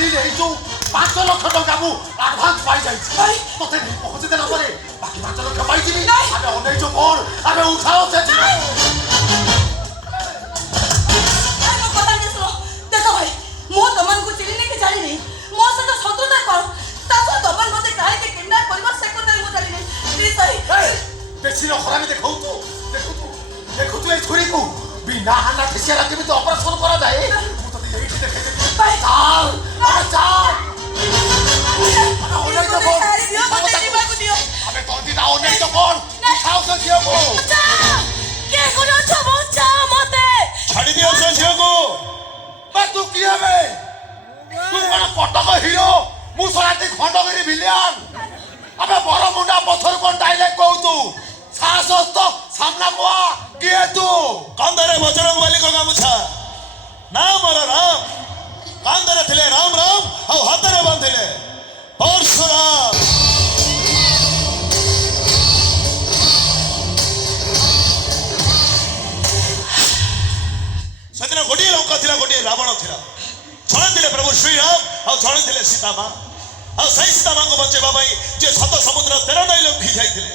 এই যে 5 লক্ষ টাকা মু আডভান্স পাই যাইছি তোতে নেই পৌঁছে দেলা পরে বাকি 5 লক্ষ পাইছিনি আবে অনেক বড় আবে উঠাও সেটি ମୋ କଥା ଟିକେ ଶୁଣ ଦେଖ ଭାଇ ମୁଁ ତମମାନଙ୍କୁ ଚିହ୍ନିନି କି ଜାଣିନି ମୋ ସହିତ ଶତ୍ରୁତା କଣ ତା ସହ ତମନ ମତେ କାହିଁକି କିଡନାପ କରିବ ସେ କଥା ମୁଁ ଜାଣିନି ପ୍ଲିଜ ଭାଇ ବେଶୀ ରଖରାମି ଦେଖୁ ତୁ এই ছুরিকু বিনা হানা ফিসিয়া কেমিতি অপারেশন করা যায় ମୁଁ ତତେ এইଠି দেখাই দেବି ভাই চাল আবে চাল অনেক বড় মতে দিବାକୁ দিও আবে তন্দি না অনেক বড় উঠাও তো ঝিওকু কে করছ বচ্চা মতে ছাড়ি দিও সে ঝিওকু বা তু কি হবে তু কোন কটক হিরো মু সরাতে খণ্ডগিরি ভিলিয়ান আবে বড় মুন্ডা পথর কোন ডাইলেক্ট কও তু সাহস তো সামনা কোয়া কিয়ে তু কান্দরে বজরং বলি को গামুছা না মর রাম কান্দরে থিলে রাম রাম ଆଉ ହାତରେ ବାନ୍ଧିଲେ ପରଶୁରାମ ସେଦିନ ଗୋଟିଏ ଲଙ୍କା ଥିଲା ଗୋଟିଏ ରାବଣ ଥିଲା ଜଣେ ଥିଲେ ପ୍ରଭୁ ଶ୍ରୀରାମ ଆଉ ଜଣେ ଥିଲେ ସୀତାମା ଆଉ ସେଇ ସୀତାମାଙ୍କୁ ବଞ୍ଚେଇବା ପାଇଁ ଯିଏ ସତ ସମୁଦ୍ର 13 ନଈ ଲଙ୍ଘି ଯାଇଥିଲେ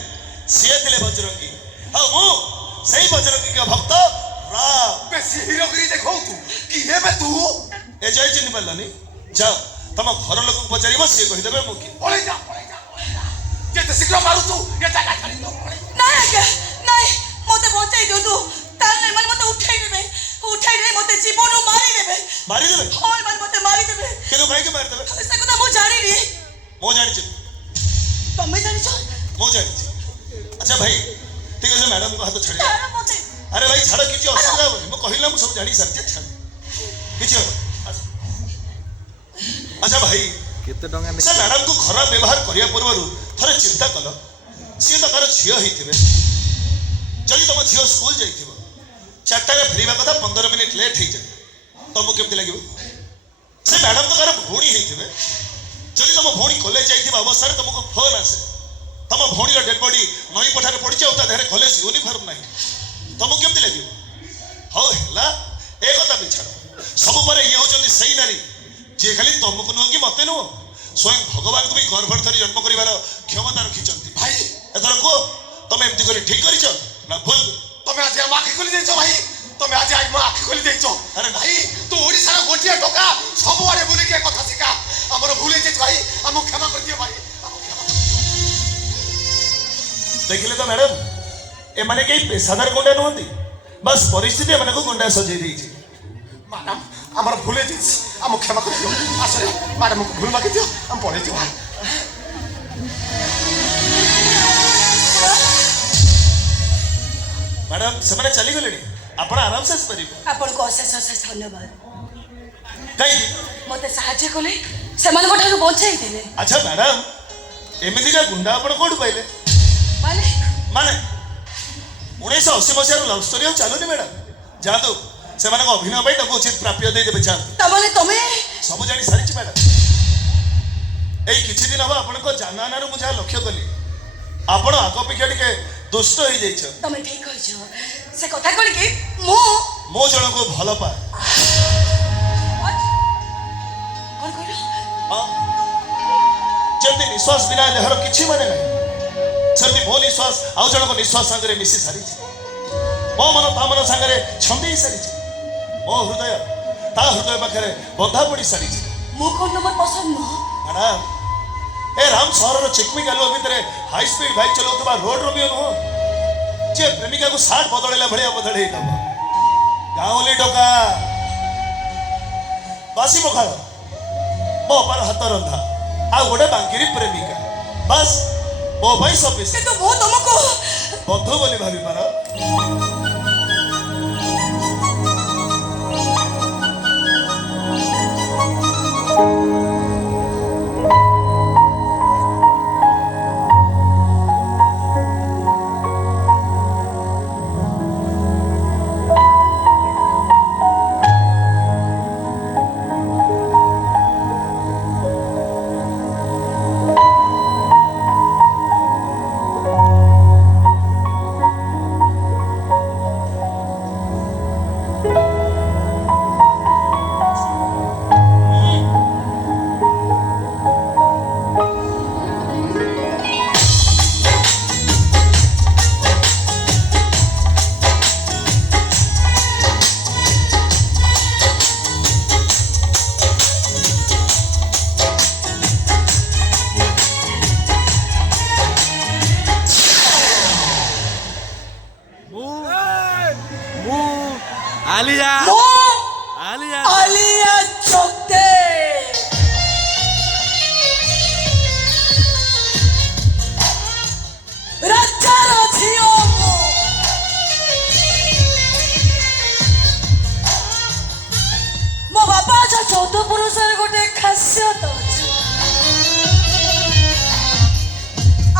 ସିଏ ଥିଲେ ବଜରଙ୍ଗୀ ଆଉ ମୁଁ ସେଇ ବଜରଙ୍ଗୀଙ୍କ ଭକ୍ତ ରାମ বেশি হিরোগিরি দেখাও তু কি হেবে তু ଏ ଯାଇ ଚିହ୍ନି ପାରିଲାନି ଯାଅ ତମ ଘର ଲୋକଙ୍କୁ ପଚାରିବ ସିଏ କହିଦେବେ ମୁଁ କିଏ পড়ে যা যেতে শীঘ্র পারু তু এ জায়গা ছাড়ি দাও ନାଇଁ ଆଜ୍ଞା ନାଇଁ ମତେ ବଞ୍ଚେଇ ଦିଅନ୍ତୁ ତାହେଲେ ଏମାନେ ମତେ ଉଠାଇ ଦେବେ ମତେ ଜୀବନରୁ ମାରିଦେବେ ମାରିଦେବେ ହଁ ଏମାନେ ମତେ ମାରିଦେବେ କିନ୍ତୁ କାହିଁକି ମାରିଦେବେ ସେ କଥା ମୁଁ ଜାଣିନି ମୁଁ ଜାଣିଛି ତମେ ଜାଣିଛ ମୁଁ ଜାଣିଛି ଆଚ୍ଛା ଭାଇ ଠିକ ଅଛି ମ୍ୟାଡମଙ୍କ ହାତ ଛାଡ଼ି ତାର ମତେ ଆରେ ଭାଇ ଛାଡ଼ କିଛି ଅସୁବିଧା ହେବନି ମୁଁ କହିଲା ମୁଁ ସବୁ ଜାଣି ସାରିଛି ଛାଡ଼ କିଛି ହବ ଆଚ୍ଛା ଭାଇ କେତେ ଟଙ୍କା ସେ ମ୍ୟାଡମକୁ ଖରାପ ବ୍ୟବହାର କରିବା ପୂର୍ବରୁ ଥରେ ଚିନ୍ତା କଲ ସିଏ ତ ତାର ଝିଅ ହେଇଥିବେ ଯଦି ତମ ଝିଅ ସ୍କୁଲ ଯାଇଥିବ 4টাରେ ଫେରିବା କଥା 15 ମିନିଟ୍ ଲେଟ୍ ହେଇଯାଏ ତମକୁ କେମିତି ଲାଗିବ ସେ ମ୍ୟାଡମ ତ ତାର ଭଉଣୀ ହେଇଥିବେ ଯଦି ତମ ଭଉଣୀ କଲେଜ ଯାଇଥିବା ଅବସ୍ଥାରେ ତମକୁ ଫୋନ୍ ଆସେ ତମ ଭଉଣୀର ଡେଡ୍ ବଡି ନଈ ପଠାରେ ପଡ଼ିଛି ଆଉ ତା ଦେହରେ କଲେଜ ୟୁନିଫର୍ମ ନାହିଁ ତମକୁ କେମିତି ଲାଗିବ ହଉ ହେଲା ଏ କଥା ବି ଛାଡ଼ ସବୁ ପରେ ଇଏ ହେଉଛନ୍ତି ସେଇ ନାରୀ ଯିଏ ଖାଲି ତମକୁ ନୁହଁ କି ମତେ ନୁହଁ ସ୍ୱୟଂ ଭଗବାନଙ୍କୁ ବି ଗର୍ଭରେ ଧରି ଜନ୍ମ କରିବାର କ୍ଷମତା ରଖିଛନ୍ତି ভাই ଏଥର କୁହ ତମେ ଏମିତି କରି ଠିକ କରିଛ ନା ଭୁଲ তুমি আজ আমার আখি খুলি দিয়েছ ভাই তুমি আজ আমার আখি খুলি দিয়েছ আরে ভাই তু ওড়িশার গোটিয়ে টোকা সবুয়ারে বুলিকি কথা শিখা আমার ভুল হয়েছে ভাই আমাকে ক্ষমা করে দিও ভাই ଦେଖିଲେ ତ ମ୍ୟାଡମ ଏମାନେ କେହି ପେଶାଦାର ଗୁଣ୍ଡା ନୁହନ୍ତି ବାସ୍ ପରିସ୍ଥିତି ଏମାନଙ୍କୁ ଗୁଣ୍ଡା ସଜେଇ ଦେଇଛି ম্যাডাম আমার ভুল হয়েছে আমাকে ক্ষমা করে দিও আসলে ম্যাডামকে ভুল মাগি দিও আমি পড়ে যাবো ମ୍ୟାଡମ ସେମାନେ ଚାଲିଗଲେଣି ଆପଣ ଆରାମସେ ଆସିପାରିବେ ଆପଣଙ୍କୁ ଅଶେଷ ଅଶେଷ ଧନ୍ୟବାଦ କାହିଁକି ମତେ ସାହାଯ୍ୟ କଲେ ସେମାନଙ୍କ ଠାରୁ ବଞ୍ଚେଇ ଦେଲେ ଆଚ୍ଛା ମ୍ୟାଡମ ଏମିତିକା ଗୁଣ୍ଡା ଆପଣ କୋଉଠୁ ପାଇଲେ ମାନେ ମାନେ 1980 ମସିହାର ଲଭ୍ ଷ୍ଟୋରି ଆଉ ଚାଲୁନି ମ୍ୟାଡମ ଯାଆନ୍ତୁ ସେମାନଙ୍କ ଅଭିନୟ ପାଇଁ ତାଙ୍କୁ ଉଚିତ ପ୍ରାପ୍ୟ ଦେଇଦେବେ ଯାଆନ୍ତୁ ତାମାନେ ତମେ ସବୁ ଜାଣି ସାରିଛି ମ୍ୟାଡମ ଏଇ କିଛି ଦିନ ହବ ଆପଣଙ୍କ ଜାନାନାରୁ ମୁଁ ଯାହା ଲକ୍ଷ୍ୟ କଲି ଆପଣ ଆଗ ଅପେକ୍ଷା ଟିକେ ଦୁଷ୍ଟ ହେଇଯାଇଛ ତମେ ଠିକ କହିଛ ସେ କଥା କଣ କି ମୁଁ ଜଣଙ୍କୁ ଭଲ ପାଏ କଣ କହିଲ ଯେମିତି ନିଶ୍ୱାସ ବିନା ଦେହର କିଛି ମାନେ ନାହିଁ ସେମିତି ମୋ ନିଶ୍ୱାସ ଆଉ ଜଣଙ୍କ ନିଶ୍ୱାସ ସାଙ୍ଗରେ ମିଶି ସାରିଛି ମୋ ମନ ତା ମନ ସାଙ୍ଗରେ ଛନ୍ଦେଇ ସାରିଛି ମୋ ହୃଦୟ ତା ହୃଦୟ ପାଖରେ ବନ୍ଧା ପଡ଼ି ସାରିଛି ମୁଁ କଣ ତମର ପସନ୍ଦ ନୁହଁ ମ୍ୟାଡାମ ଏ ରାମ ସହରର ଚିକମି ଗାଲୁଅ ଭିତରେ ହାଇ ସ୍ପିଡ ବାଇକ୍ ଚଲାଉଥିବା ରୋଡ ରୋମିଓ ନୁହଁ ଯିଏ ପ୍ରେମିକାକୁ ସାର୍ଟ ବଦଳେଇଲା ଭଳିଆ ବଦଳେଇ ଦବ ଗାଉଁଲି ଟୋକା ବାସି ପଖାଳ ମୋ ଅପାର ହାତ ରନ୍ଧା ଆଉ ଗୋଟେ ବାଙ୍କିରି ପ୍ରେମିକା ବାସ୍ ମୋ ପାଇଁ ସଫିସିଏଣ୍ଟ କିନ୍ତୁ ମୁଁ ତମକୁ ବନ୍ଧୁ ବୋଲି ଭାବିପାର আলিয়া ମୁଁ আলিয়া ଆଲିଆ ଚୋକ୍ତେ ରାଜାର ଝିଅ ମୁଁ। ମୋ ବାପା ଆଚ୍ଛା 14 ପୁରୁଷରେ ଗୋଟେ ଖାସିୟତ ଅଛି।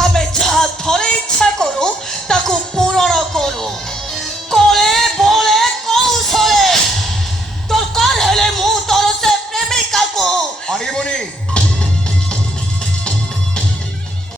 ଆମେ ଯାହା ଥରେ ଇଚ୍ଛା କରୁ ତାକୁ ପୂରଣ କରୁ।